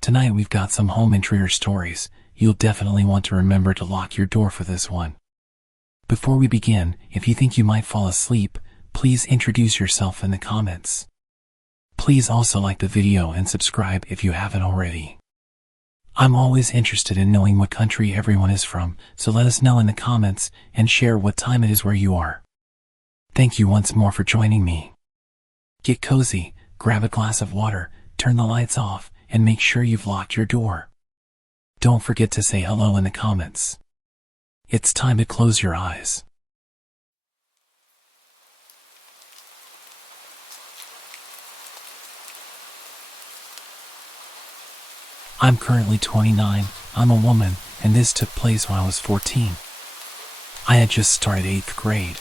Tonight we've got some home intruder stories. You'll definitely want to remember to lock your door for this one. Before we begin, if you think you might fall asleep, please introduce yourself in the comments. Please also like the video and subscribe if you haven't already. I'm always interested in knowing what country everyone is from, so let us know in the comments and share what time it is where you are. Thank you once more for joining me. Get cozy, grab a glass of water, turn the lights off, and make sure you've locked your door. Don't forget to say hello in the comments. It's time to close your eyes. I'm currently 29, I'm a woman, and this took place when I was 14. I had just started 8th grade.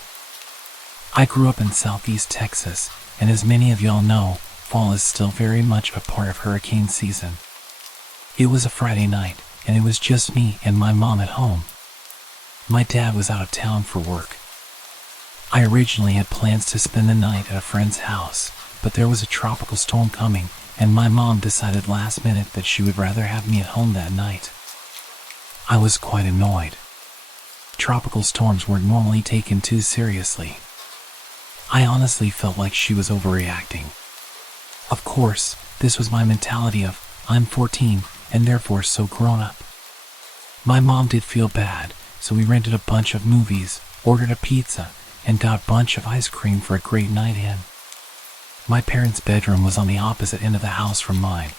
I grew up in Southeast Texas, and as many of y'all know, fall is still very much a part of hurricane season. It was a Friday night, and it was just me and my mom at home. My dad was out of town for work. I originally had plans to spend the night at a friend's house, but there was a tropical storm coming, and my mom decided last minute that she would rather have me at home that night. I was quite annoyed. Tropical storms weren't normally taken too seriously. I honestly felt like she was overreacting. Of course, this was my mentality of, I'm 14, and therefore so grown up. My mom did feel bad, so we rented a bunch of movies, ordered a pizza, and got a bunch of ice cream for a great night in. My parents' bedroom was on the opposite end of the house from mine.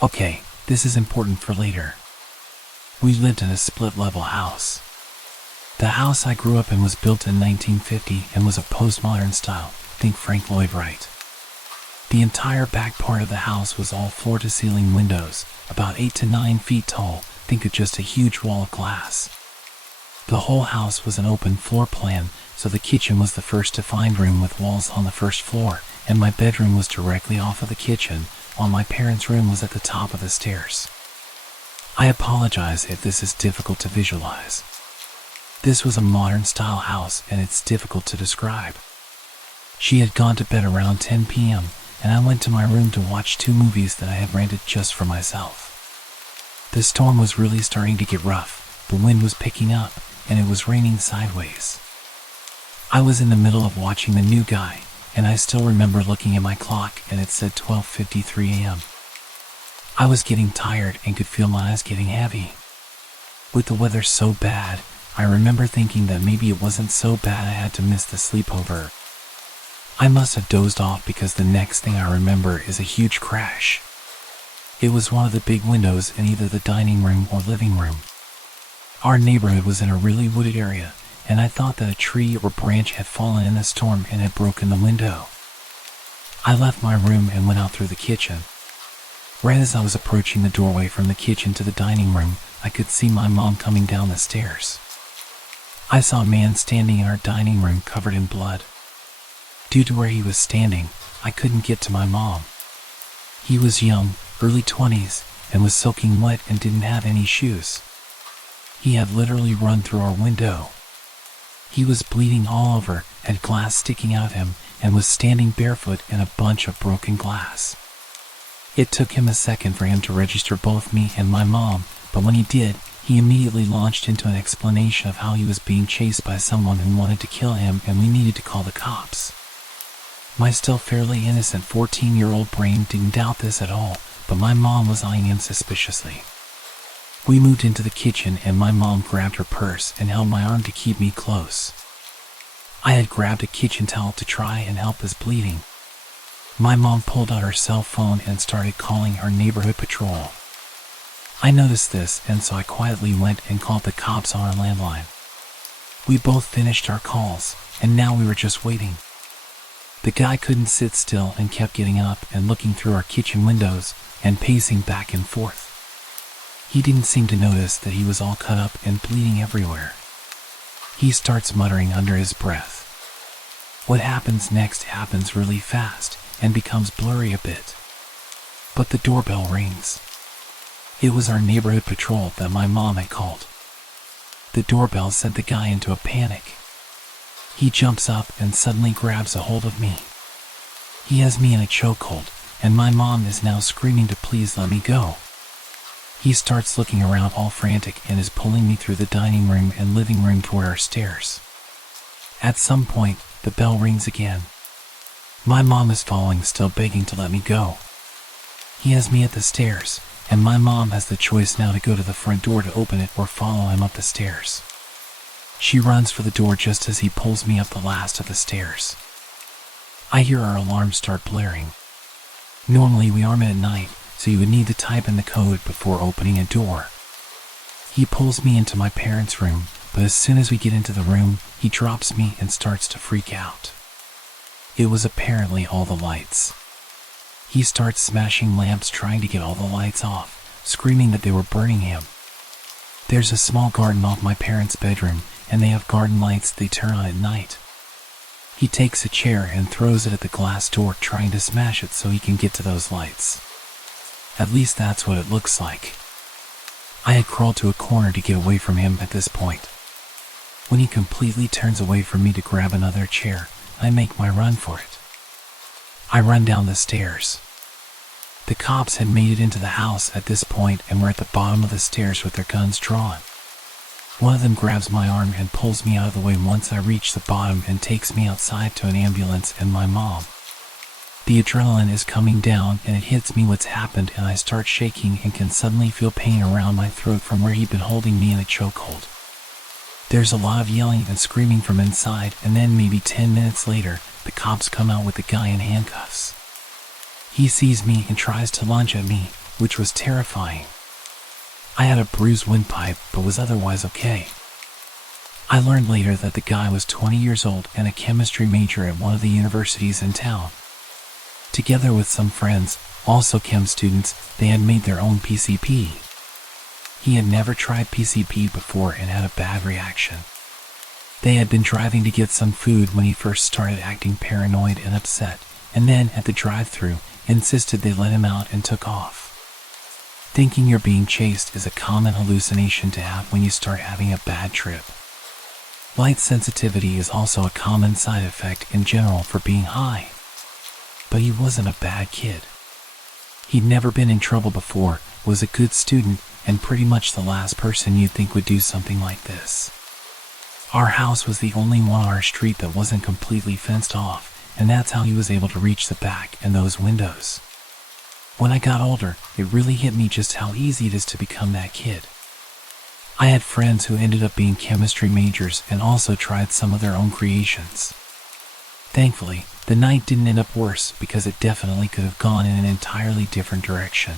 Okay, this is important for later. We lived in a split-level house. The house I grew up in was built in 1950 and was a postmodern style, think Frank Lloyd Wright. The entire back part of the house was all floor-to-ceiling windows, about 8 to 9 feet tall, think of just a huge wall of glass. The whole house was an open floor plan, so the kitchen was the first defined room with walls on the first floor, and my bedroom was directly off of the kitchen, while my parents' room was at the top of the stairs. I apologize if this is difficult to visualize. This was a modern-style house, and it's difficult to describe. She had gone to bed around 10 p.m., and I went to my room to watch 2 movies that I had rented just for myself. The storm was really starting to get rough, the wind was picking up, and it was raining sideways. I was in the middle of watching The New Guy, and I still remember looking at my clock and it said 12:53 a.m. I was getting tired and could feel my eyes getting heavy. With the weather so bad, I remember thinking that maybe it wasn't so bad I had to miss the sleepover. I must have dozed off because the next thing I remember is a huge crash. It was one of the big windows in either the dining room or living room. Our neighborhood was in a really wooded area, and I thought that a tree or branch had fallen in the storm and had broken the window. I left my room and went out through the kitchen. Right as I was approaching the doorway from the kitchen to the dining room, I could see my mom coming down the stairs. I saw a man standing in our dining room covered in blood. Due to where he was standing, I couldn't get to my mom. He was young, early 20s, and was soaking wet and didn't have any shoes. He had literally run through our window. He was bleeding all over, had glass sticking out of him, and was standing barefoot in a bunch of broken glass. It took him a second for him to register both me and my mom, but when he did, he immediately launched into an explanation of how he was being chased by someone who wanted to kill him and we needed to call the cops. My still fairly innocent 14-year-old brain didn't doubt this at all, but my mom was eyeing him suspiciously. We moved into the kitchen and my mom grabbed her purse and held my arm to keep me close. I had grabbed a kitchen towel to try and help his bleeding. My mom pulled out her cell phone and started calling our neighborhood patrol. I noticed this, and so I quietly went and called the cops on our landline. We both finished our calls, and now we were just waiting. The guy couldn't sit still and kept getting up and looking through our kitchen windows and pacing back and forth. He didn't seem to notice that he was all cut up and bleeding everywhere. He starts muttering under his breath. What happens next happens really fast and becomes blurry a bit. But the doorbell rings. It was our neighborhood patrol that my mom had called. The doorbell sent the guy into a panic. He jumps up and suddenly grabs a hold of me. He has me in a chokehold, and my mom is now screaming to please let me go. He starts looking around all frantic and is pulling me through the dining room and living room toward our stairs. At some point, the bell rings again. My mom is following, still begging to let me go. He has me at the stairs, and my mom has the choice now to go to the front door to open it or follow him up the stairs. She runs for the door just as he pulls me up the last of the stairs. I hear our alarm start blaring. Normally we arm it at night, so you would need to type in the code before opening a door. He pulls me into my parents' room, but as soon as we get into the room, he drops me and starts to freak out. It was apparently all the lights. He starts smashing lamps trying to get all the lights off, screaming that they were burning him. There's a small garden off my parents' bedroom, and they have garden lights they turn on at night. He takes a chair and throws it at the glass door, trying to smash it so he can get to those lights. At least that's what it looks like. I had crawled to a corner to get away from him at this point. When he completely turns away from me to grab another chair, I make my run for it. I run down the stairs. The cops had made it into the house at this point and were at the bottom of the stairs with their guns drawn. One of them grabs my arm and pulls me out of the way once I reach the bottom and takes me outside to an ambulance and my mom. The adrenaline is coming down and it hits me what's happened, and I start shaking and can suddenly feel pain around my throat from where he'd been holding me in a chokehold. There's a lot of yelling and screaming from inside, and then maybe 10 minutes later, the cops come out with the guy in handcuffs. He sees me and tries to lunge at me, which was terrifying. I had a bruised windpipe, but was otherwise okay. I learned later that the guy was 20 years old and a chemistry major at one of the universities in town. Together with some friends, also chem students, they had made their own PCP. He had never tried PCP before and had a bad reaction. They had been driving to get some food when he first started acting paranoid and upset, and then at the drive-thru, insisted they let him out and took off. Thinking you're being chased is a common hallucination to have when you start having a bad trip. Light sensitivity is also a common side effect in general for being high. But he wasn't a bad kid. He'd never been in trouble before, was a good student, and pretty much the last person you'd think would do something like this. Our house was the only one on our street that wasn't completely fenced off, and that's how he was able to reach the back and those windows. When I got older, it really hit me just how easy it is to become that kid. I had friends who ended up being chemistry majors and also tried some of their own creations. Thankfully, the night didn't end up worse because it definitely could have gone in an entirely different direction.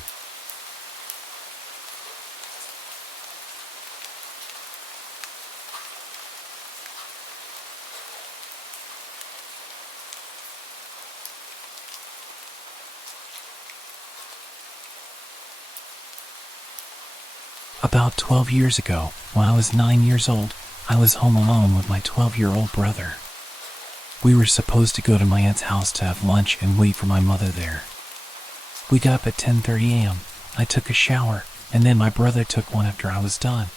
About 12 years ago, when I was 9 years old, I was home alone with my 12-year-old brother. We were supposed to go to my aunt's house to have lunch and wait for my mother there. We got up at 10:30 a.m., I took a shower, and then my brother took one after I was done.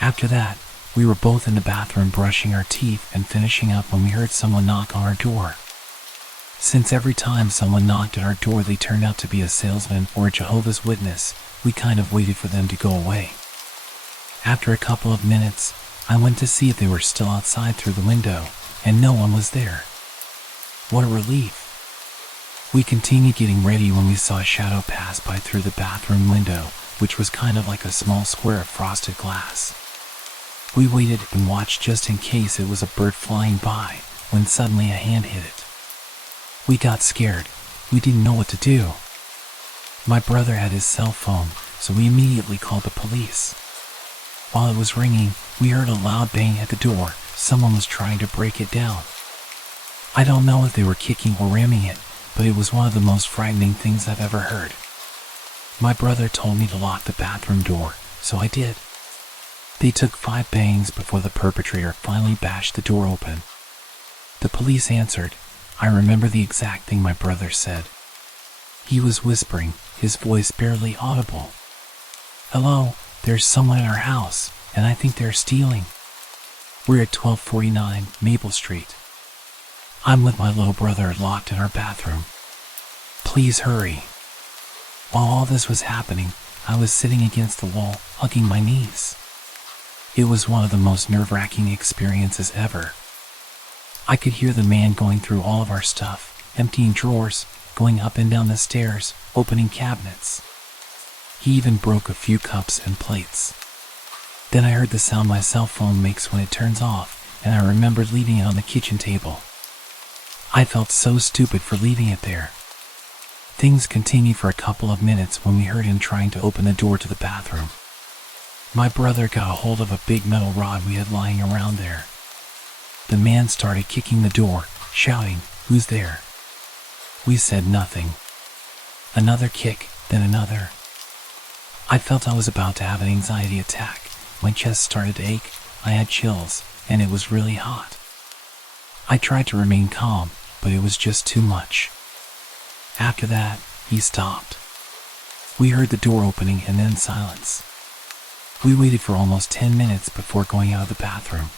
After that, we were both in the bathroom brushing our teeth and finishing up when we heard someone knock on our door. Since every time someone knocked at our door they turned out to be a salesman or a Jehovah's Witness, we kind of waited for them to go away. After a couple of minutes, I went to see if they were still outside through the window, and no one was there. What a relief. We continued getting ready when we saw a shadow pass by through the bathroom window, which was kind of like a small square of frosted glass. We waited and watched just in case it was a bird flying by, when suddenly a hand hit it. We got scared. We didn't know what to do. My brother had his cell phone, so we immediately called the police. While it was ringing, we heard a loud bang at the door. Someone was trying to break it down. I don't know if they were kicking or ramming it, but it was one of the most frightening things I've ever heard. My brother told me to lock the bathroom door, so I did. They took 5 bangs before the perpetrator finally bashed the door open. The police answered. I remember the exact thing my brother said. He was whispering, his voice barely audible. "Hello, there's someone in our house, and I think they're stealing. We're at 1249 Maple Street. I'm with my little brother locked in our bathroom. Please hurry." While all this was happening, I was sitting against the wall, hugging my knees. It was one of the most nerve-wracking experiences ever. I could hear the man going through all of our stuff, emptying drawers, going up and down the stairs, opening cabinets. He even broke a few cups and plates. Then I heard the sound my cell phone makes when it turns off, and I remembered leaving it on the kitchen table. I felt so stupid for leaving it there. Things continued for a couple of minutes when we heard him trying to open the door to the bathroom. My brother got a hold of a big metal rod we had lying around there. The man started kicking the door, shouting, "Who's there?" We said nothing. Another kick, then another. I felt I was about to have an anxiety attack. My chest started to ache, I had chills, and it was really hot. I tried to remain calm, but it was just too much. After that, he stopped. We heard the door opening and then silence. We waited for almost 10 minutes before going out of the bathroom.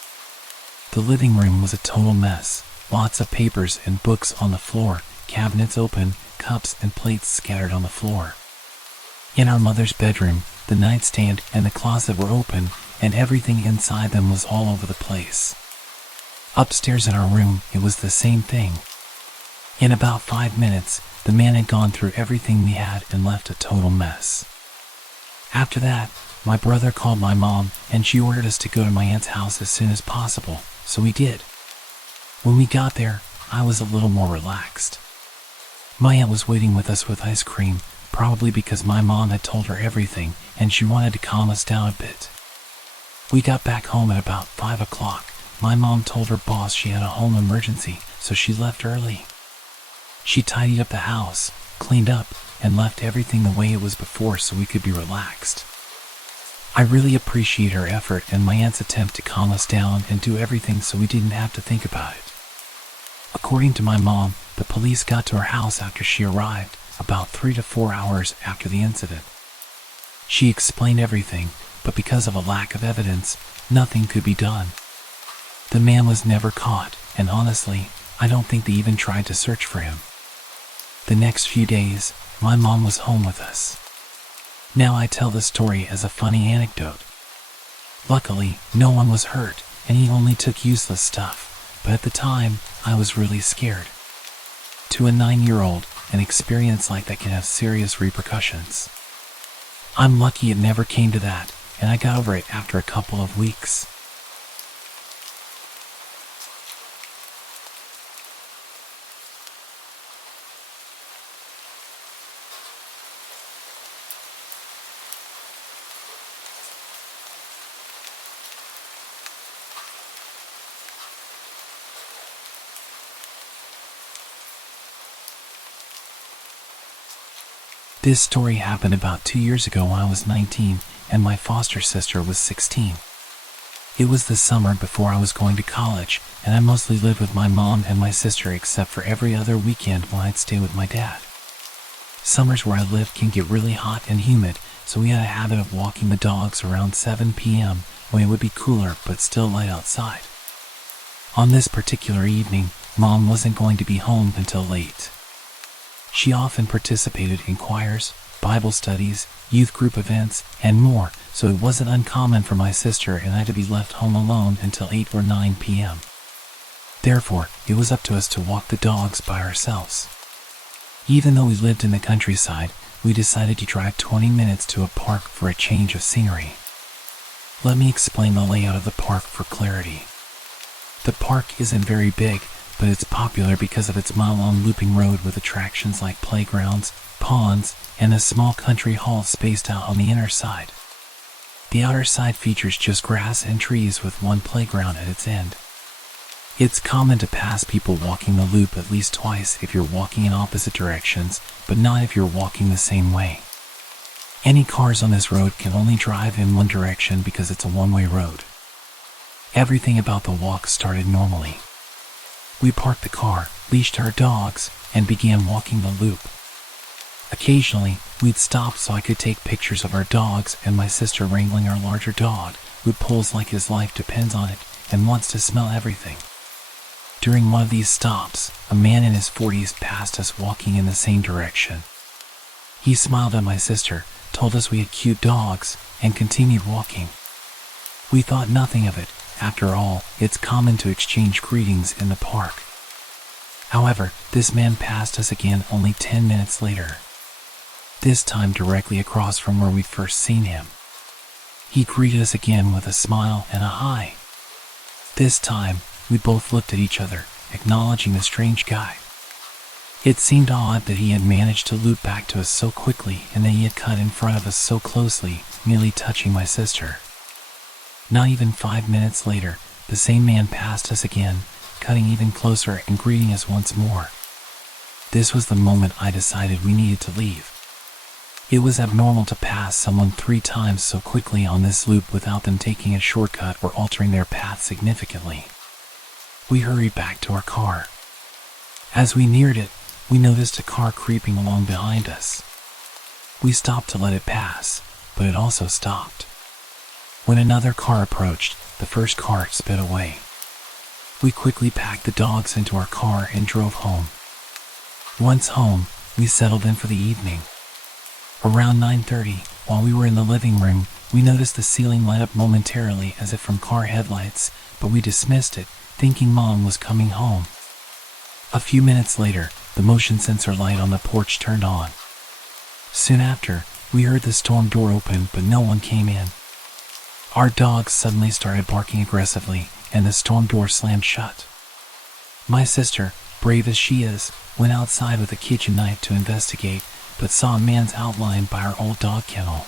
The living room was a total mess, lots of papers and books on the floor, cabinets open, cups and plates scattered on the floor. In our mother's bedroom, the nightstand and the closet were open, and everything inside them was all over the place. Upstairs in our room, it was the same thing. In about 5 minutes, the man had gone through everything we had and left a total mess. After that, my brother called my mom, and she ordered us to go to my aunt's house as soon as possible, so we did. When we got there, I was a little more relaxed. My aunt was waiting with us with ice cream, probably because my mom had told her everything, and she wanted to calm us down a bit. We got back home at about 5 o'clock. My mom told her boss she had a home emergency, so she left early. She tidied up the house, cleaned up, and left everything the way it was before so we could be relaxed. I really appreciate her effort and my aunt's attempt to calm us down and do everything so we didn't have to think about it. According to my mom, the police got to her house after she arrived, about 3 to 4 hours after the incident. She explained everything, but because of a lack of evidence, nothing could be done. The man was never caught, and honestly, I don't think they even tried to search for him. The next few days, my mom was home with us. Now I tell the story as a funny anecdote. Luckily, no one was hurt, and he only took useless stuff, but at the time, I was really scared. To a 9-year-old, an experience like that can have serious repercussions. I'm lucky it never came to that, and I got over it after a couple of weeks. This story happened about 2 years ago when I was 19 and my foster sister was 16. It was the summer before I was going to college, and I mostly lived with my mom and my sister except for every other weekend when I'd stay with my dad. Summers where I live can get really hot and humid, so we had a habit of walking the dogs around 7 p.m. when it would be cooler but still light outside. On this particular evening, Mom wasn't going to be home until late. She often participated in choirs, Bible studies, youth group events, and more, so it wasn't uncommon for my sister and I to be left home alone until 8 or 9 p.m. Therefore, it was up to us to walk the dogs by ourselves. Even though we lived in the countryside, we decided to drive 20 minutes to a park for a change of scenery. Let me explain the layout of the park for clarity. The park isn't very big, but it's popular because of its mile-long looping road with attractions like playgrounds, ponds, and a small country hall spaced out on the inner side. The outer side features just grass and trees with one playground at its end. It's common to pass people walking the loop at least twice if you're walking in opposite directions, but not if you're walking the same way. Any cars on this road can only drive in one direction because it's a one-way road. Everything about the walk started normally. We parked the car, leashed our dogs, and began walking the loop. Occasionally, we'd stop so I could take pictures of our dogs and my sister wrangling our larger dog, who pulls like his life depends on it and wants to smell everything. During one of these stops, a man in his 40s passed us walking in the same direction. He smiled at my sister, told us we had cute dogs, and continued walking. We thought nothing of it. After all, it's common to exchange greetings in the park. However, this man passed us again only 10 minutes later. This time directly across from where we'd first seen him. He greeted us again with a smile and a hi. This time, we both looked at each other, acknowledging the strange guy. It seemed odd that he had managed to loop back to us so quickly and that he had cut in front of us so closely, nearly touching my sister. Not even 5 minutes later, the same man passed us again, cutting even closer and greeting us once more. This was the moment I decided we needed to leave. It was abnormal to pass someone 3 times so quickly on this loop without them taking a shortcut or altering their path significantly. We hurried back to our car. As we neared it, we noticed a car creeping along behind us. We stopped to let it pass, but it also stopped. When another car approached, the first car sped away. We quickly packed the dogs into our car and drove home. Once home, we settled in for the evening. Around 9:30, while we were in the living room, we noticed the ceiling light up momentarily as if from car headlights, but we dismissed it, thinking Mom was coming home. A few minutes later, the motion sensor light on the porch turned on. Soon after, we heard the storm door open, but no one came in. Our dogs suddenly started barking aggressively, and the storm door slammed shut. My sister, brave as she is, went outside with a kitchen knife to investigate, but saw a man's outline by our old dog kennel.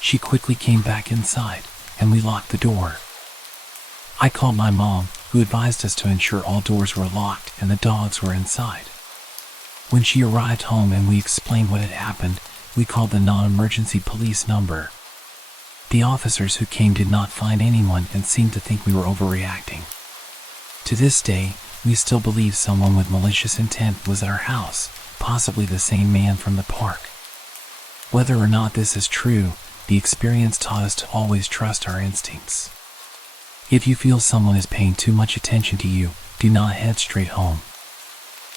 She quickly came back inside, and we locked the door. I called my mom, who advised us to ensure all doors were locked and the dogs were inside. When she arrived home and we explained what had happened, we called the non-emergency police number. The officers who came did not find anyone and seemed to think we were overreacting. To this day, we still believe someone with malicious intent was at our house, possibly the same man from the park. Whether or not this is true, the experience taught us to always trust our instincts. If you feel someone is paying too much attention to you, do not head straight home.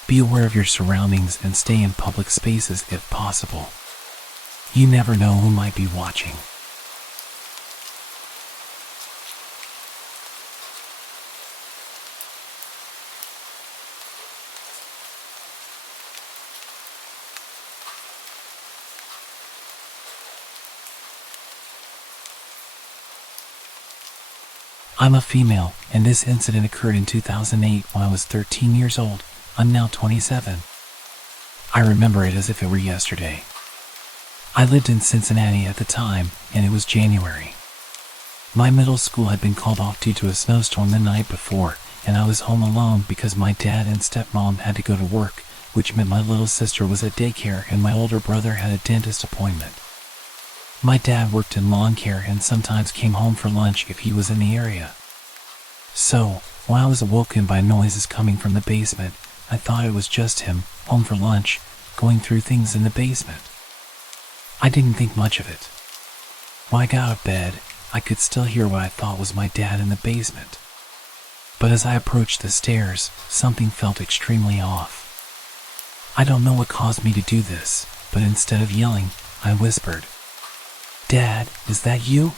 Be aware of your surroundings and stay in public spaces if possible. You never know who might be watching. I'm a female, and this incident occurred in 2008 when I was 13 years old. I'm now 27. I remember it as if it were yesterday. I lived in Cincinnati at the time, and it was January. My middle school had been called off due to a snowstorm the night before, and I was home alone because my dad and stepmom had to go to work, which meant my little sister was at daycare and my older brother had a dentist appointment. My dad worked in lawn care and sometimes came home for lunch if he was in the area. So, when I was awoken by noises coming from the basement, I thought it was just him, home for lunch, going through things in the basement. I didn't think much of it. When I got out of bed, I could still hear what I thought was my dad in the basement. But as I approached the stairs, something felt extremely off. I don't know what caused me to do this, but instead of yelling, I whispered, "Dad, is that you?"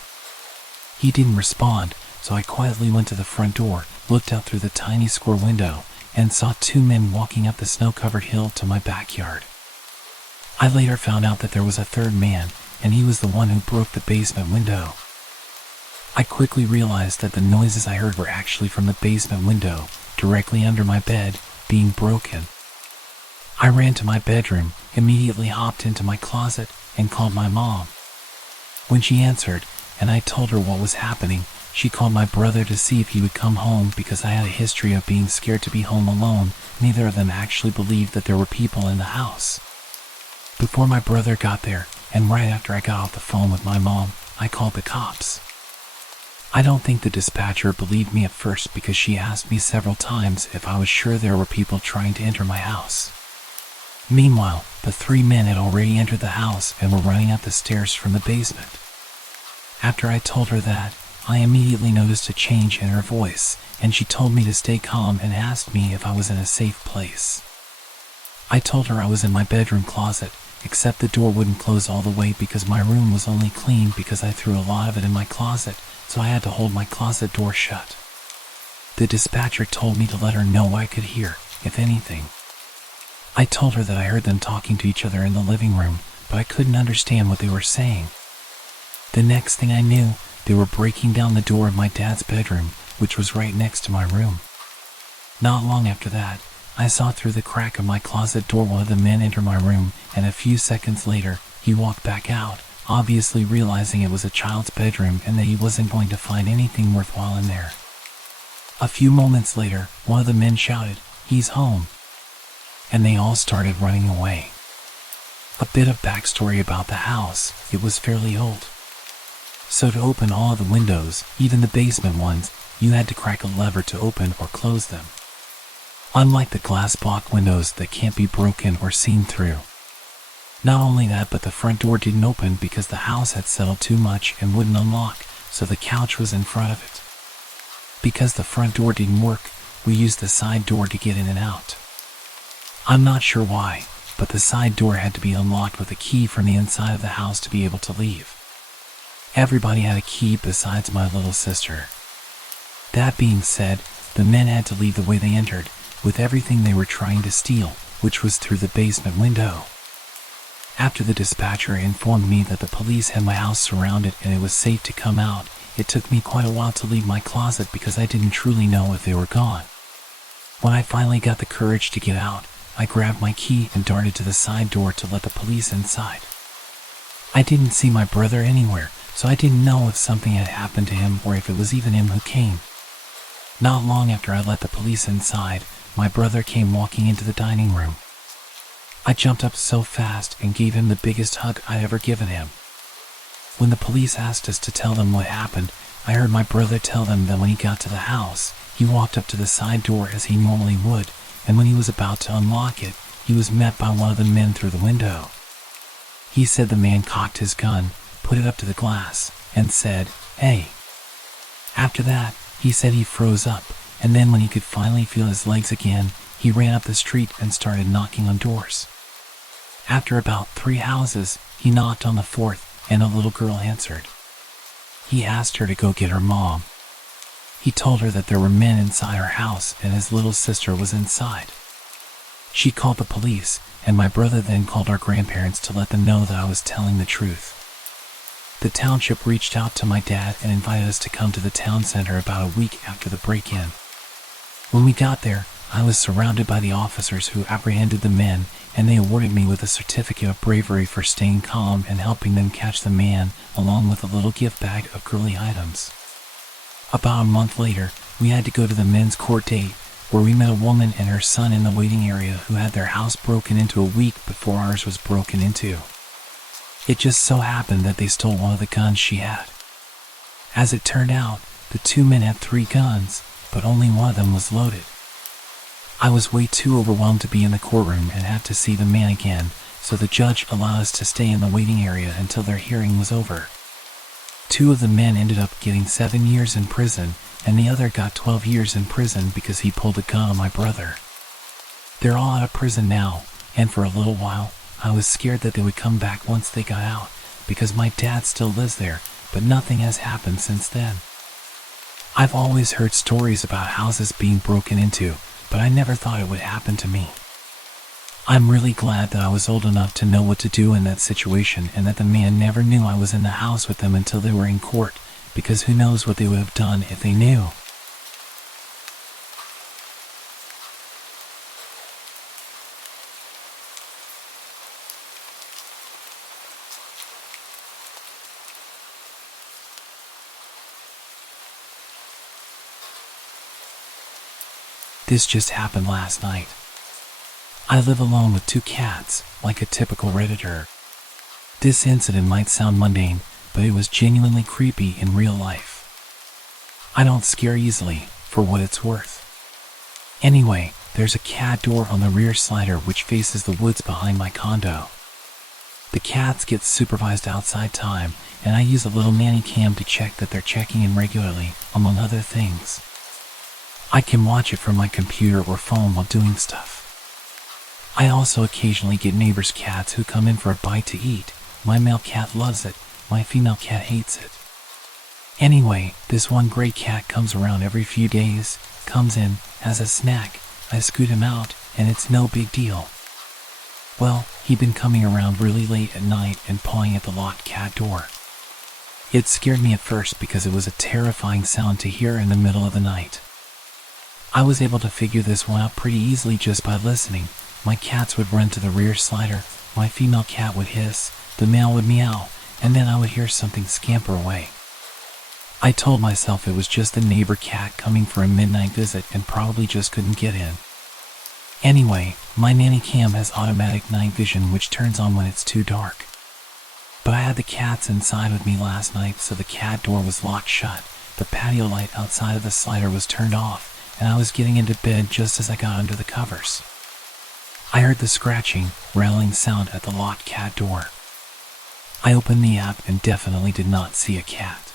He didn't respond, so I quietly went to the front door, looked out through the tiny square window, and saw 2 men walking up the snow-covered hill to my backyard. I later found out that there was a third man, and he was the one who broke the basement window. I quickly realized that the noises I heard were actually from the basement window, directly under my bed, being broken. I ran to my bedroom, immediately hopped into my closet, and called my mom. When she answered, and I told her what was happening, she called my brother to see if he would come home because I had a history of being scared to be home alone. Neither of them actually believed that there were people in the house. Before my brother got there, and right after I got off the phone with my mom, I called the cops. I don't think the dispatcher believed me at first because she asked me several times if I was sure there were people trying to enter my house. Meanwhile, the 3 men had already entered the house and were running up the stairs from the basement. After I told her that, I immediately noticed a change in her voice, and she told me to stay calm and asked me if I was in a safe place. I told her I was in my bedroom closet, except the door wouldn't close all the way because my room was only clean because I threw a lot of it in my closet, so I had to hold my closet door shut. The dispatcher told me to let her know what I could hear, if anything. I told her that I heard them talking to each other in the living room, but I couldn't understand what they were saying. The next thing I knew, they were breaking down the door of my dad's bedroom, which was right next to my room. Not long after that, I saw through the crack of my closet door one of the men enter my room, and a few seconds later, he walked back out, obviously realizing it was a child's bedroom and that he wasn't going to find anything worthwhile in there. A few moments later, one of the men shouted, "He's home!" And they all started running away. A bit of backstory about the house: it was fairly old. So to open all of the windows, even the basement ones, you had to crack a lever to open or close them. Unlike the glass block windows that can't be broken or seen through. Not only that, but the front door didn't open because the house had settled too much and wouldn't unlock, so the couch was in front of it. Because the front door didn't work, we used the side door to get in and out. I'm not sure why, but the side door had to be unlocked with a key from the inside of the house to be able to leave. Everybody had a key besides my little sister. That being said, the men had to leave the way they entered, with everything they were trying to steal, which was through the basement window. After the dispatcher informed me that the police had my house surrounded and it was safe to come out, it took me quite a while to leave my closet because I didn't truly know if they were gone. When I finally got the courage to get out, I grabbed my key and darted to the side door to let the police inside. I didn't see my brother anywhere, so I didn't know if something had happened to him or if it was even him who came. Not long after I let the police inside, my brother came walking into the dining room. I jumped up so fast and gave him the biggest hug I'd ever given him. When the police asked us to tell them what happened, I heard my brother tell them that when he got to the house, he walked up to the side door as he normally would, and when he was about to unlock it, he was met by one of the men through the window. He said the man cocked his gun, put it up to the glass, and said, "Hey." After that, he said he froze up, and then when he could finally feel his legs again, he ran up the street and started knocking on doors. After about 3 houses, he knocked on the 4th, and a little girl answered. He asked her to go get her mom. He told her that there were men inside her house and his little sister was inside. She called the police, and my brother then called our grandparents to let them know that I was telling the truth. The township reached out to my dad and invited us to come to the town center about a week after the break-in. When we got there, I was surrounded by the officers who apprehended the men, and they awarded me with a certificate of bravery for staying calm and helping them catch the man, along with a little gift bag of girly items. About a month later, we had to go to the men's court date, where we met a woman and her son in the waiting area who had their house broken into a week before ours was broken into. It just so happened that they stole one of the guns she had. As it turned out, the 2 men had 3 guns, but only one of them was loaded. I was way too overwhelmed to be in the courtroom and have to see the man again, so the judge allowed us to stay in the waiting area until their hearing was over. 2 of the men ended up getting 7 years in prison, and the other got 12 years in prison because he pulled a gun on my brother. They're all out of prison now, and for a little while, I was scared that they would come back once they got out, because my dad still lives there, but nothing has happened since then. I've always heard stories about houses being broken into, but I never thought it would happen to me. I'm really glad that I was old enough to know what to do in that situation and that the man never knew I was in the house with them until they were in court, because who knows what they would have done if they knew. This just happened last night. I live alone with 2 cats, like a typical Redditor. This incident might sound mundane, but it was genuinely creepy in real life. I don't scare easily, for what it's worth. Anyway, there's a cat door on the rear slider which faces the woods behind my condo. The cats get supervised outside time, and I use a little nanny cam to check that they're checking in regularly, among other things. I can watch it from my computer or phone while doing stuff. I also occasionally get neighbors' cats who come in for a bite to eat. My male cat loves it, my female cat hates it. Anyway, this one gray cat comes around every few days, comes in, has a snack, I scoot him out, and it's no big deal. Well, he'd been coming around really late at night and pawing at the locked cat door. It scared me at first because it was a terrifying sound to hear in the middle of the night. I was able to figure this one out pretty easily just by listening. My cats would run to the rear slider, my female cat would hiss, the male would meow, and then I would hear something scamper away. I told myself it was just the neighbor cat coming for a midnight visit and probably just couldn't get in. Anyway, my nanny cam has automatic night vision which turns on when it's too dark. But I had the cats inside with me last night, so the cat door was locked shut, the patio light outside of the slider was turned off, and I was getting into bed just as I got under the covers. I heard the scratching, rattling sound at the locked cat door. I opened the app and definitely did not see a cat.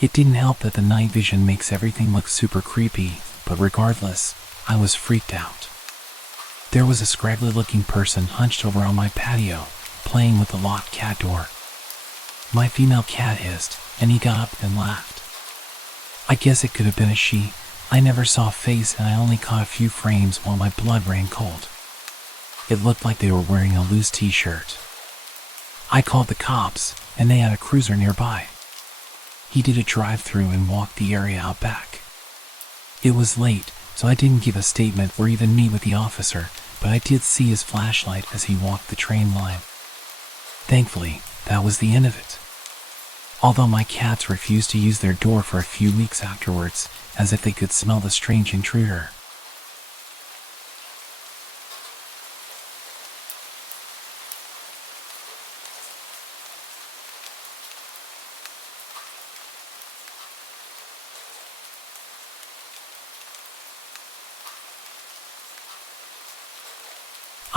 It didn't help that the night vision makes everything look super creepy, but regardless, I was freaked out. There was a scraggly looking person hunched over on my patio, playing with the locked cat door. My female cat hissed, and he got up and laughed. I guess it could have been a she. I never saw a face and I only caught a few frames while my blood ran cold. It looked like they were wearing a loose t-shirt. I called the cops, and they had a cruiser nearby. He did a drive-through and walked the area out back. It was late, so I didn't give a statement or even meet with the officer, but I did see his flashlight as he walked the train line. Thankfully, that was the end of it. Although my cats refused to use their door for a few weeks afterwards, as if they could smell the strange intruder.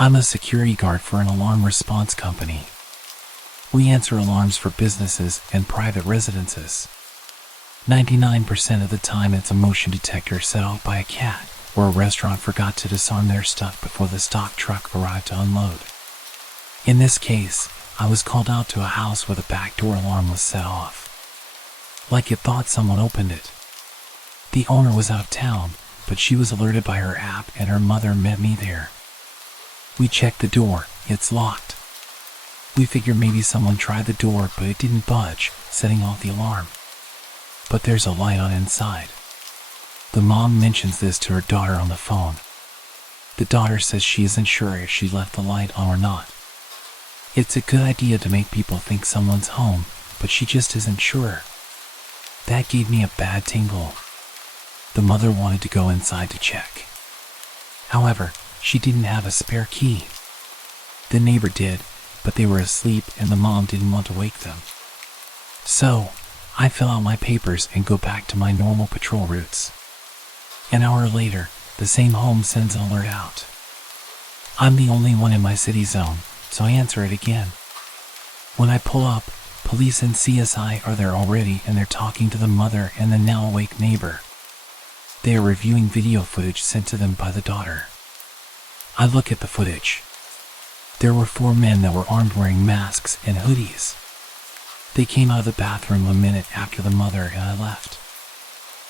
I'm a security guard for an alarm response company. We answer alarms for businesses and private residences. 99% of the time it's a motion detector set off by a cat, or a restaurant forgot to disarm their stuff before the stock truck arrived to unload. In this case, I was called out to a house where the back door alarm was set off. Like it thought someone opened it. The owner was out of town, but she was alerted by her app and her mother met me there. We checked the door, it's locked. We figured maybe someone tried the door but it didn't budge, setting off the alarm. But there's a light on inside. The mom mentions this to her daughter on the phone. The daughter says she isn't sure if she left the light on or not. It's a good idea to make people think someone's home, but she just isn't sure. That gave me a bad tingle. The mother wanted to go inside to check. However, she didn't have a spare key. The neighbor did, but they were asleep and the mom didn't want to wake them. So, I fill out my papers and go back to my normal patrol routes. An hour later, the same home sends an alert out. I'm the only one in my city zone, so I answer it again. When I pull up, police and CSI are there already and they're talking to the mother and the now awake neighbor. They are reviewing video footage sent to them by the daughter. I look at the footage. There were 4 men that were armed wearing masks and hoodies. They came out of the bathroom a minute after the mother and I left.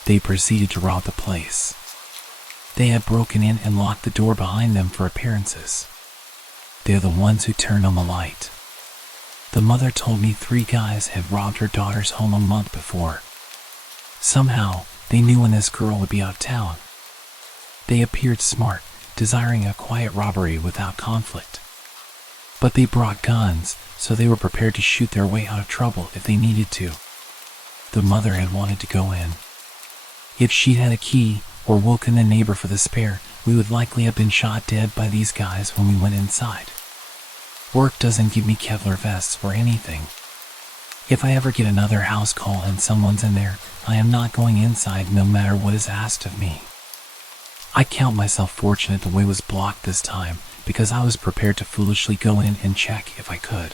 They proceeded to rob the place. They had broken in and locked the door behind them for appearances. They're the ones who turned on the light. The mother told me 3 guys had robbed her daughter's home a month before. Somehow, they knew when this girl would be out of town. They appeared smart, desiring a quiet robbery without conflict. But they brought guns, so they were prepared to shoot their way out of trouble if they needed to. The mother had wanted to go in. If she'd had a key, or woken the neighbor for the spare, we would likely have been shot dead by these guys when we went inside. Work doesn't give me Kevlar vests or anything. If I ever get another house call and someone's in there, I am not going inside no matter what is asked of me. I count myself fortunate the way was blocked this time, because I was prepared to foolishly go in and check if I could.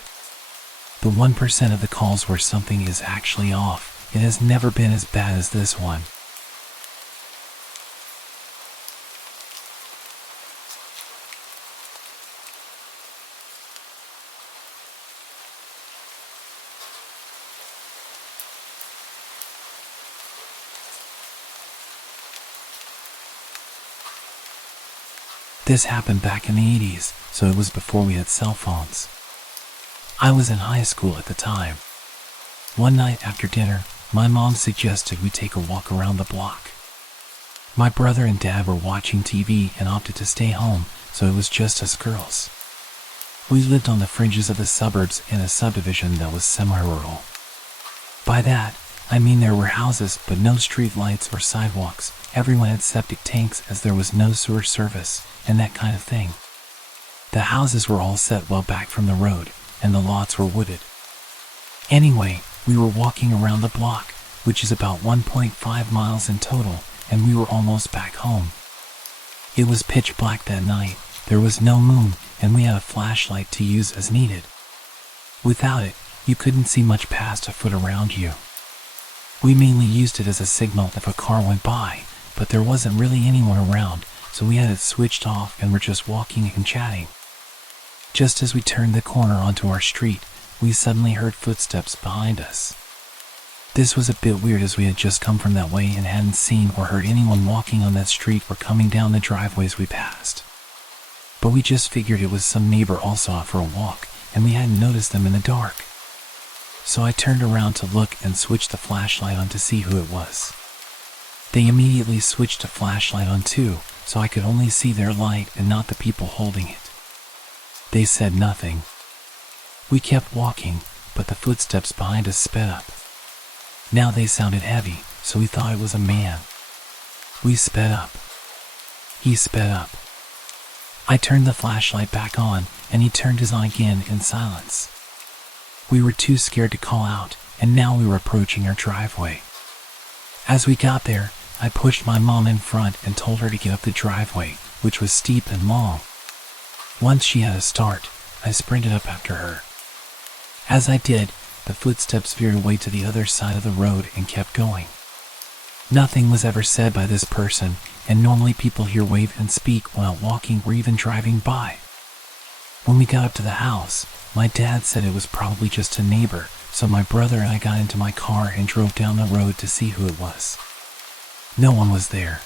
The 1% of the calls where something is actually off, it has never been as bad as this one. This happened back in the 80s, so it was before we had cell phones. I was in high school at the time. One night after dinner, my mom suggested we take a walk around the block. My brother and dad were watching TV and opted to stay home, so it was just us girls. We lived on the fringes of the suburbs in a subdivision that was semi-rural. By that, I mean there were houses but no street lights or sidewalks. Everyone had septic tanks as there was no sewer service, and that kind of thing. The houses were all set well back from the road, and the lots were wooded. Anyway, we were walking around the block, which is about 1.5 miles in total, and we were almost back home. It was pitch black that night, there was no moon, and we had a flashlight to use as needed. Without it, you couldn't see much past a foot around you. We mainly used it as a signal if a car went by, but there wasn't really anyone around, so we had it switched off and were just walking and chatting. Just as we turned the corner onto our street, we suddenly heard footsteps behind us. This was a bit weird as we had just come from that way and hadn't seen or heard anyone walking on that street or coming down the driveways we passed. But we just figured it was some neighbor also out for a walk, and we hadn't noticed them in the dark. So I turned around to look and switched the flashlight on to see who it was. They immediately switched the flashlight on too, so I could only see their light and not the people holding it. They said nothing. We kept walking, but the footsteps behind us sped up. Now they sounded heavy, so we thought it was a man. We sped up. He sped up. I turned the flashlight back on, and he turned his on again in silence. We were too scared to call out, and now we were approaching our driveway. As we got there, I pushed my mom in front and told her to get up the driveway, which was steep and long. Once she had a start, I sprinted up after her. As I did, the footsteps veered away to the other side of the road and kept going. Nothing was ever said by this person, and normally people here wave and speak while walking or even driving by. When we got up to the house, my dad said it was probably just a neighbor, so my brother and I got into my car and drove down the road to see who it was. No one was there.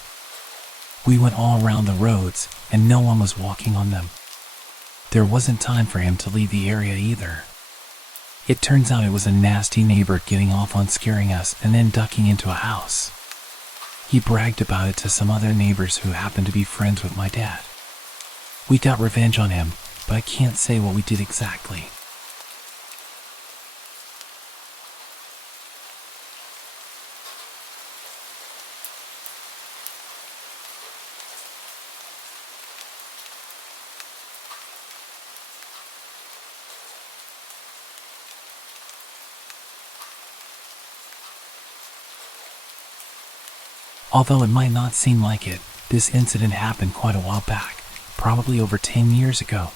We went all around the roads, and no one was walking on them. There wasn't time for him to leave the area either. It turns out it was a nasty neighbor getting off on scaring us and then ducking into a house. He bragged about it to some other neighbors who happened to be friends with my dad. We got revenge on him, but I can't say what we did exactly. Although it might not seem like it, this incident happened quite a while back, probably over 10 years ago.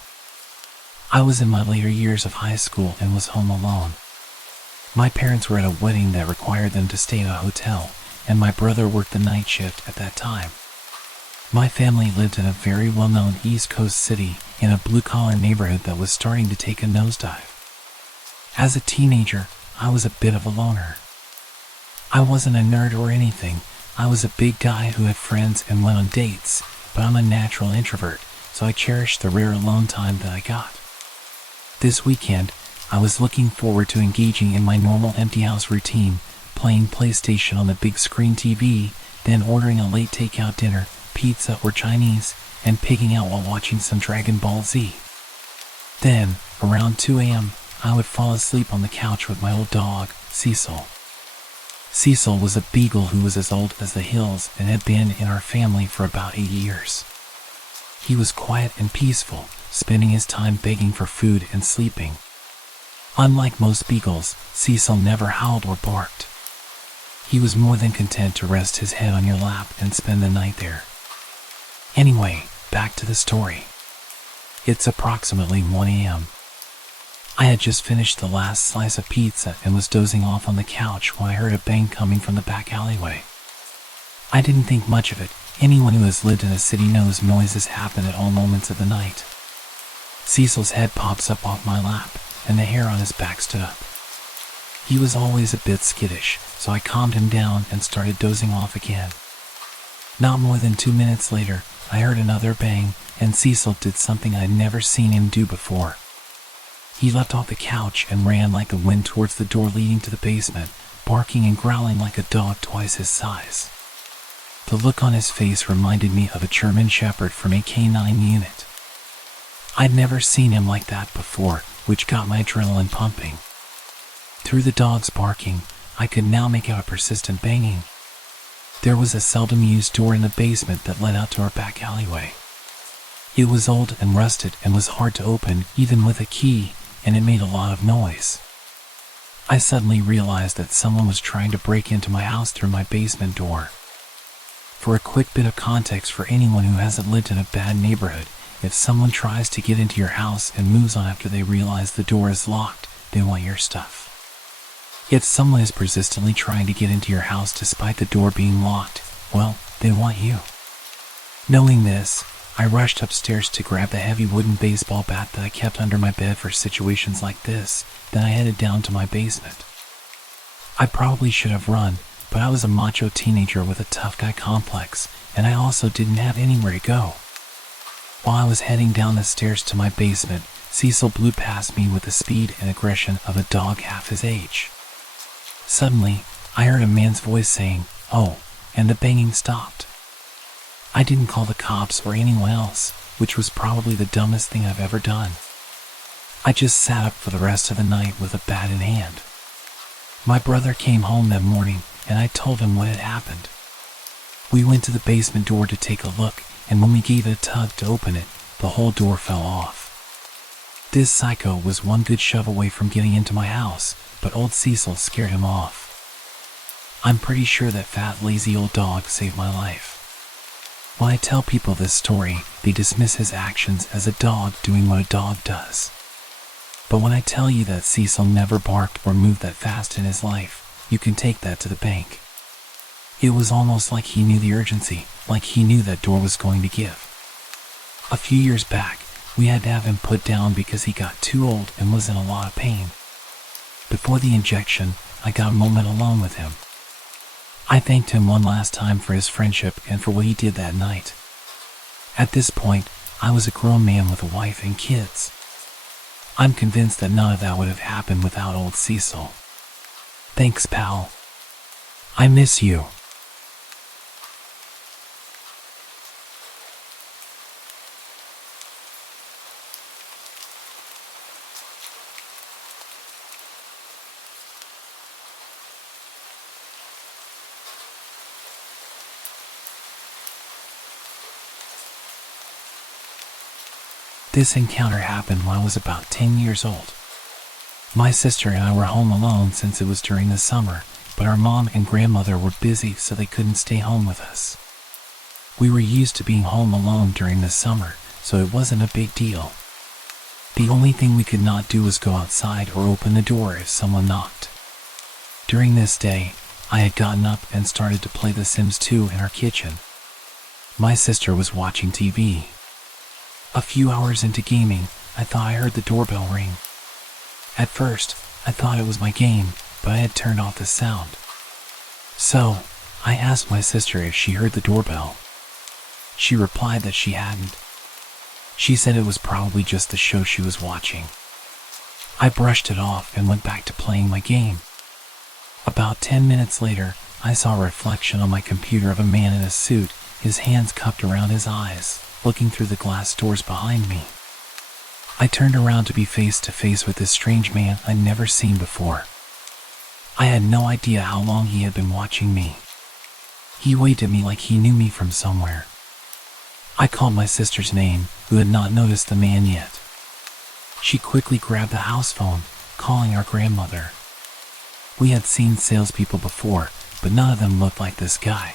I was in my later years of high school and was home alone. My parents were at a wedding that required them to stay in a hotel, and my brother worked the night shift at that time. My family lived in a very well-known East Coast city in a blue-collar neighborhood that was starting to take a nosedive. As a teenager, I was a bit of a loner. I wasn't a nerd or anything. I was a big guy who had friends and went on dates, but I'm a natural introvert, so I cherished the rare alone time that I got. This weekend, I was looking forward to engaging in my normal empty house routine, playing PlayStation on the big screen TV, then ordering a late takeout dinner, pizza or Chinese, and pigging out while watching some Dragon Ball Z. Then, around 2 a.m., I would fall asleep on the couch with my old dog, Cecil. Cecil was a beagle who was as old as the hills and had been in our family for about 8 years. He was quiet and peaceful, spending his time begging for food and sleeping. Unlike most beagles, Cecil never howled or barked. He was more than content to rest his head on your lap and spend the night there. Anyway, back to the story. It's approximately 1 a.m. I had just finished the last slice of pizza and was dozing off on the couch when I heard a bang coming from the back alleyway. I didn't think much of it. Anyone who has lived in a city knows noises happen at all moments of the night. Cecil's head pops up off my lap, and the hair on his back stood up. He was always a bit skittish, so I calmed him down and started dozing off again. Not more than 2 minutes later, I heard another bang, and Cecil did something I'd never seen him do before. He leapt off the couch and ran like the wind towards the door leading to the basement, barking and growling like a dog twice his size. The look on his face reminded me of a German Shepherd from a K-9 unit. I'd never seen him like that before, which got my adrenaline pumping. Through the dog's barking, I could now make out a persistent banging. There was a seldom-used door in the basement that led out to our back alleyway. It was old and rusted and was hard to open, even with a key, and it made a lot of noise. I suddenly realized that someone was trying to break into my house through my basement door. For a quick bit of context for anyone who hasn't lived in a bad neighborhood, if someone tries to get into your house and moves on after they realize the door is locked, they want your stuff. If someone is persistently trying to get into your house despite the door being locked, well, they want you. Knowing this, I rushed upstairs to grab the heavy wooden baseball bat that I kept under my bed for situations like this, then I headed down to my basement. I probably should have run, but I was a macho teenager with a tough guy complex, and I also didn't have anywhere to go. While I was heading down the stairs to my basement, Cecil blew past me with the speed and aggression of a dog half his age. Suddenly, I heard a man's voice saying, "Oh," and the banging stopped. I didn't call the cops or anyone else, which was probably the dumbest thing I've ever done. I just sat up for the rest of the night with a bat in hand. My brother came home that morning, and I told him what had happened. We went to the basement door to take a look, and when we gave it a tug to open it, the whole door fell off. This psycho was one good shove away from getting into my house, but old Cecil scared him off. I'm pretty sure that fat, lazy old dog saved my life. When I tell people this story, they dismiss his actions as a dog doing what a dog does. But when I tell you that Cecil never barked or moved that fast in his life, you can take that to the bank. It was almost like he knew the urgency, like he knew that door was going to give. A few years back, we had to have him put down because he got too old and was in a lot of pain. Before the injection, I got a moment alone with him. I thanked him one last time for his friendship and for what he did that night. At this point, I was a grown man with a wife and kids. I'm convinced that none of that would have happened without old Cecil. Thanks, pal. I miss you. This encounter happened when I was about 10 years old. My sister and I were home alone since it was during the summer, but our mom and grandmother were busy so they couldn't stay home with us. We were used to being home alone during the summer, so it wasn't a big deal. The only thing we could not do was go outside or open the door if someone knocked. During this day, I had gotten up and started to play The Sims 2 in our kitchen. My sister was watching TV. A few hours into gaming, I thought I heard the doorbell ring. At first, I thought it was my game, but I had turned off the sound. So, I asked my sister if she heard the doorbell. She replied that she hadn't. She said it was probably just the show she was watching. I brushed it off and went back to playing my game. About 10 minutes later, I saw a reflection on my computer of a man in a suit, his hands cupped around his eyes, looking through the glass doors behind me. I turned around to be face to face with this strange man I'd never seen before. I had no idea how long he had been watching me. He waved at me like he knew me from somewhere. I called my sister's name, who had not noticed the man yet. She quickly grabbed the house phone, calling our grandmother. We had seen salespeople before, but none of them looked like this guy.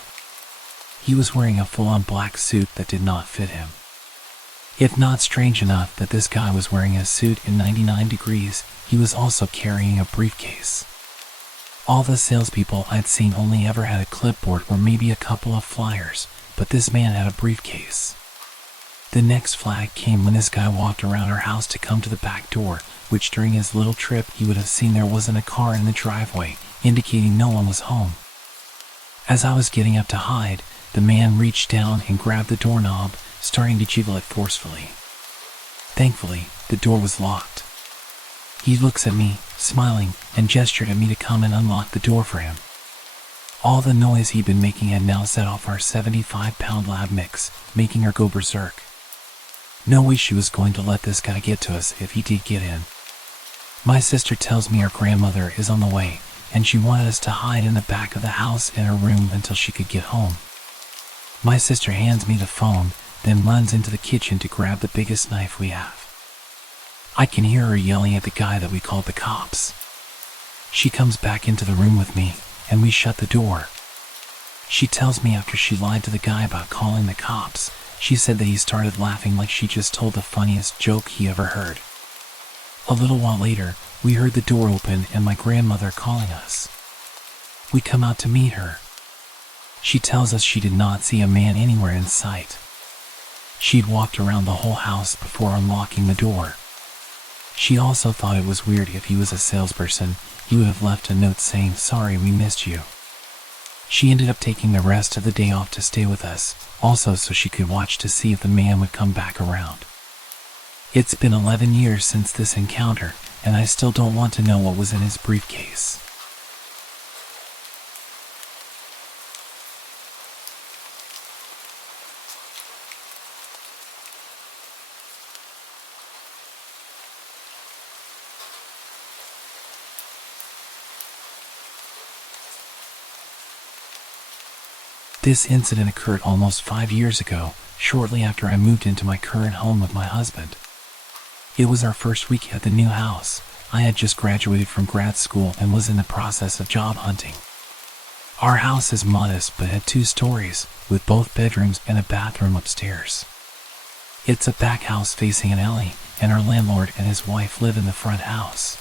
He was wearing a full-on black suit that did not fit him. If not strange enough that this guy was wearing a suit in 99 degrees, he was also carrying a briefcase. All the salespeople I'd seen only ever had a clipboard or maybe a couple of flyers, but this man had a briefcase. The next flag came when this guy walked around our house to come to the back door, which during his little trip he would have seen there wasn't a car in the driveway, indicating no one was home. As I was getting up to hide, the man reached down and grabbed the doorknob, starting to jiggle it forcefully. Thankfully, the door was locked. He looks at me, smiling, and gestured at me to come and unlock the door for him. All the noise he'd been making had now set off our 75-pound lab mix, making her go berserk. No way she was going to let this guy get to us if he did get in. My sister tells me our grandmother is on the way, and she wanted us to hide in the back of the house in her room until she could get home. My sister hands me the phone, then runs into the kitchen to grab the biggest knife we have. I can hear her yelling at the guy that we called the cops. She comes back into the room with me, and we shut the door. She tells me after she lied to the guy about calling the cops, she said that he started laughing like she just told the funniest joke he ever heard. A little while later, we heard the door open and my grandmother calling us. We come out to meet her. She tells us she did not see a man anywhere in sight. She'd walked around the whole house before unlocking the door. She also thought it was weird if he was a salesperson, he would have left a note saying, "Sorry, we missed you." She ended up taking the rest of the day off to stay with us, also so she could watch to see if the man would come back around. It's been 11 years since this encounter, and I still don't want to know what was in his briefcase. This incident occurred almost 5 years ago, shortly after I moved into my current home with my husband. It was our first week at the new house. I had just graduated from grad school and was in the process of job hunting. Our house is modest but had 2 stories, with both bedrooms and a bathroom upstairs. It's a back house facing an alley, and our landlord and his wife live in the front house.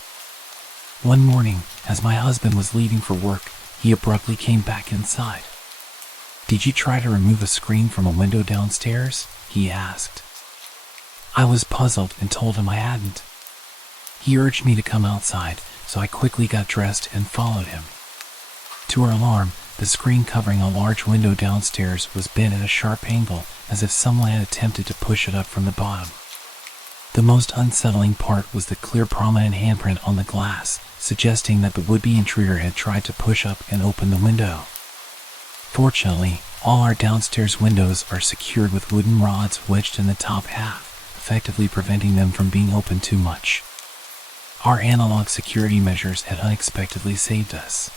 One morning, as my husband was leaving for work, he abruptly came back inside. "Did you try to remove a screen from a window downstairs?" he asked. I was puzzled and told him I hadn't. He urged me to come outside, so I quickly got dressed and followed him. To our alarm, the screen covering a large window downstairs was bent at a sharp angle, as if someone had attempted to push it up from the bottom. The most unsettling part was the clear prominent handprint on the glass, suggesting that the would-be intruder had tried to push up and open the window. Fortunately, all our downstairs windows are secured with wooden rods wedged in the top half, effectively preventing them from being opened too much. Our analog security measures had unexpectedly saved us.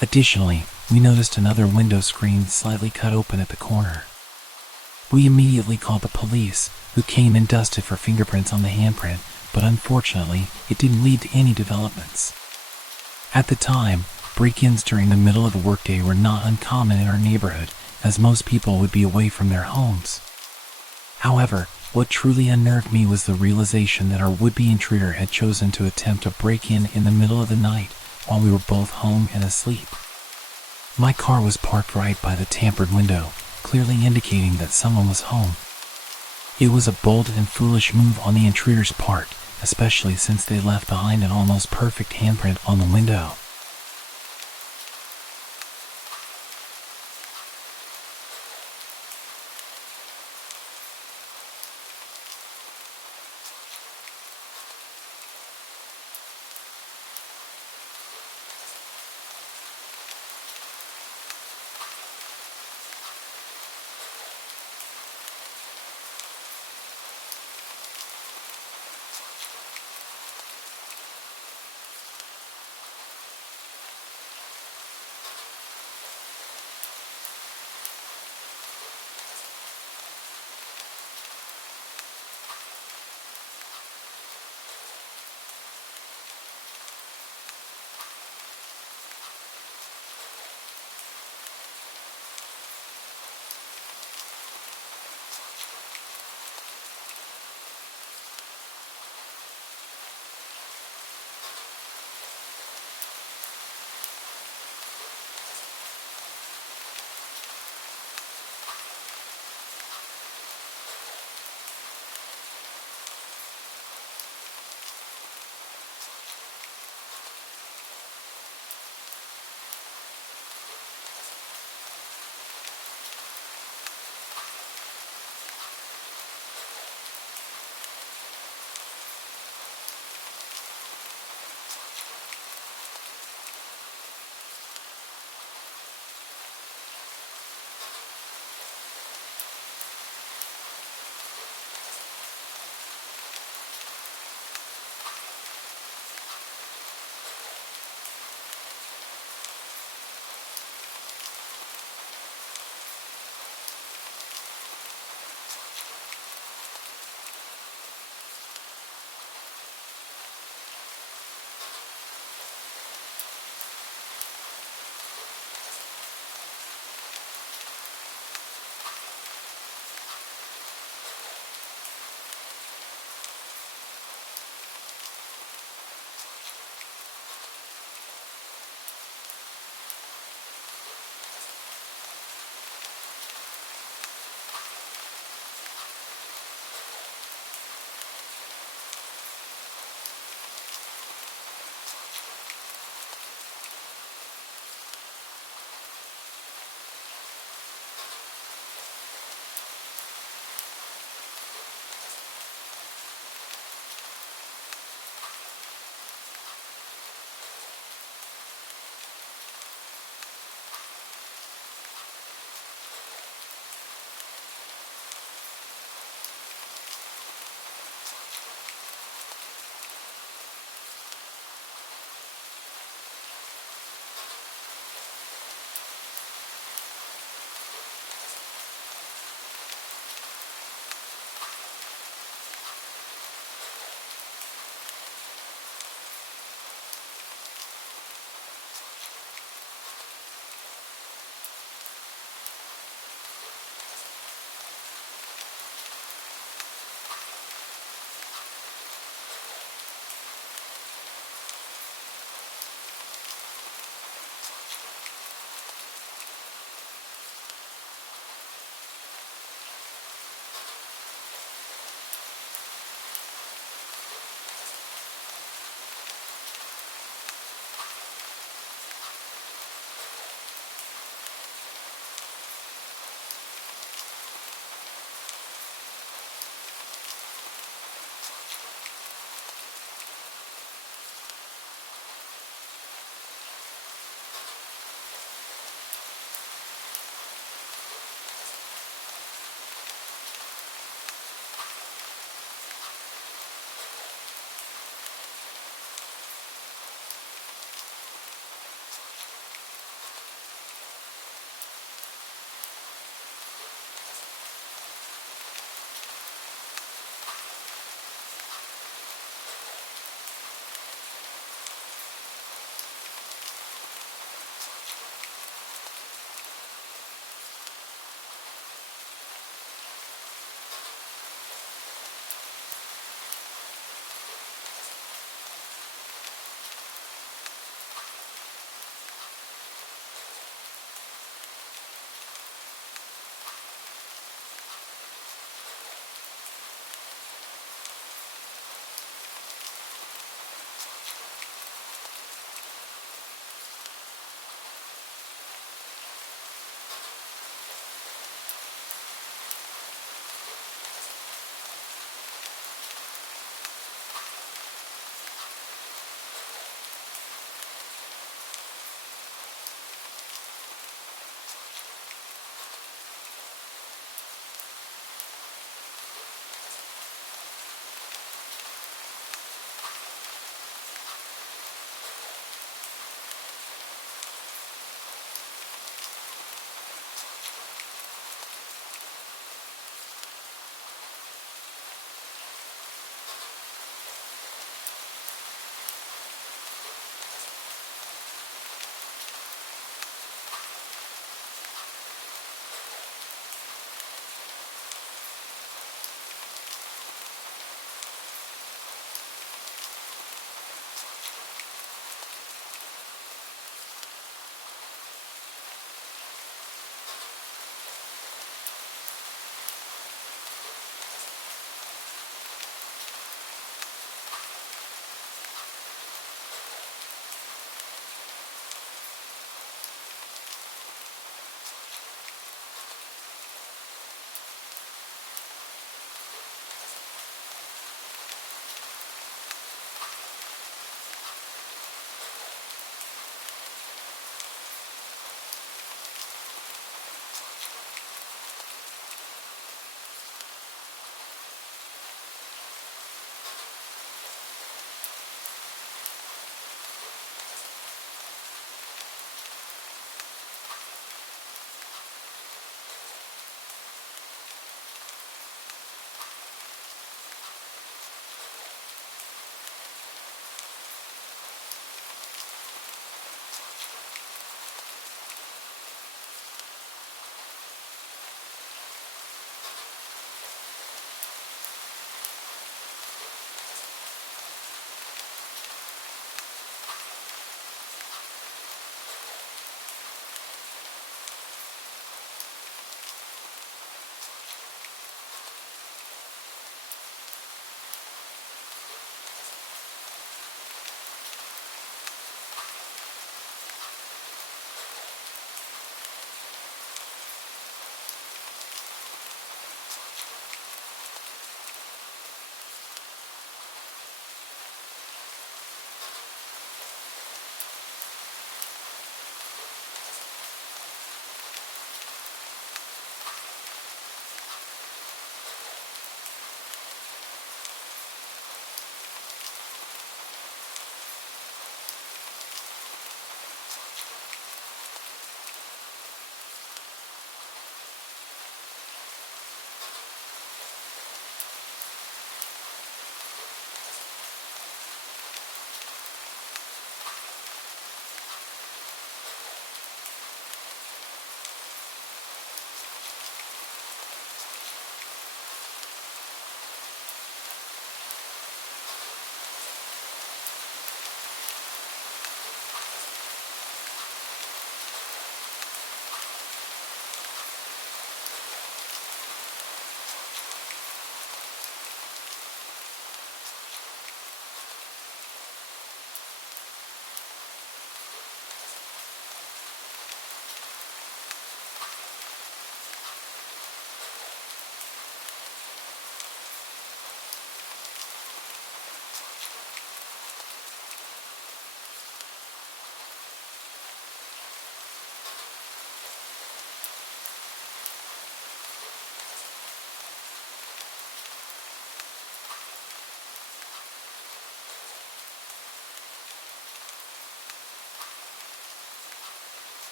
Additionally, we noticed another window screen slightly cut open at the corner. We immediately called the police, who came and dusted for fingerprints on the handprint, but unfortunately, it didn't lead to any developments. At the time, break-ins during the middle of the workday were not uncommon in our neighborhood, as most people would be away from their homes. However, what truly unnerved me was the realization that our would-be intruder had chosen to attempt a break-in in the middle of the night while we were both home and asleep. My car was parked right by the tampered window, clearly indicating that someone was home. It was a bold and foolish move on the intruder's part, especially since they left behind an almost perfect handprint on the window.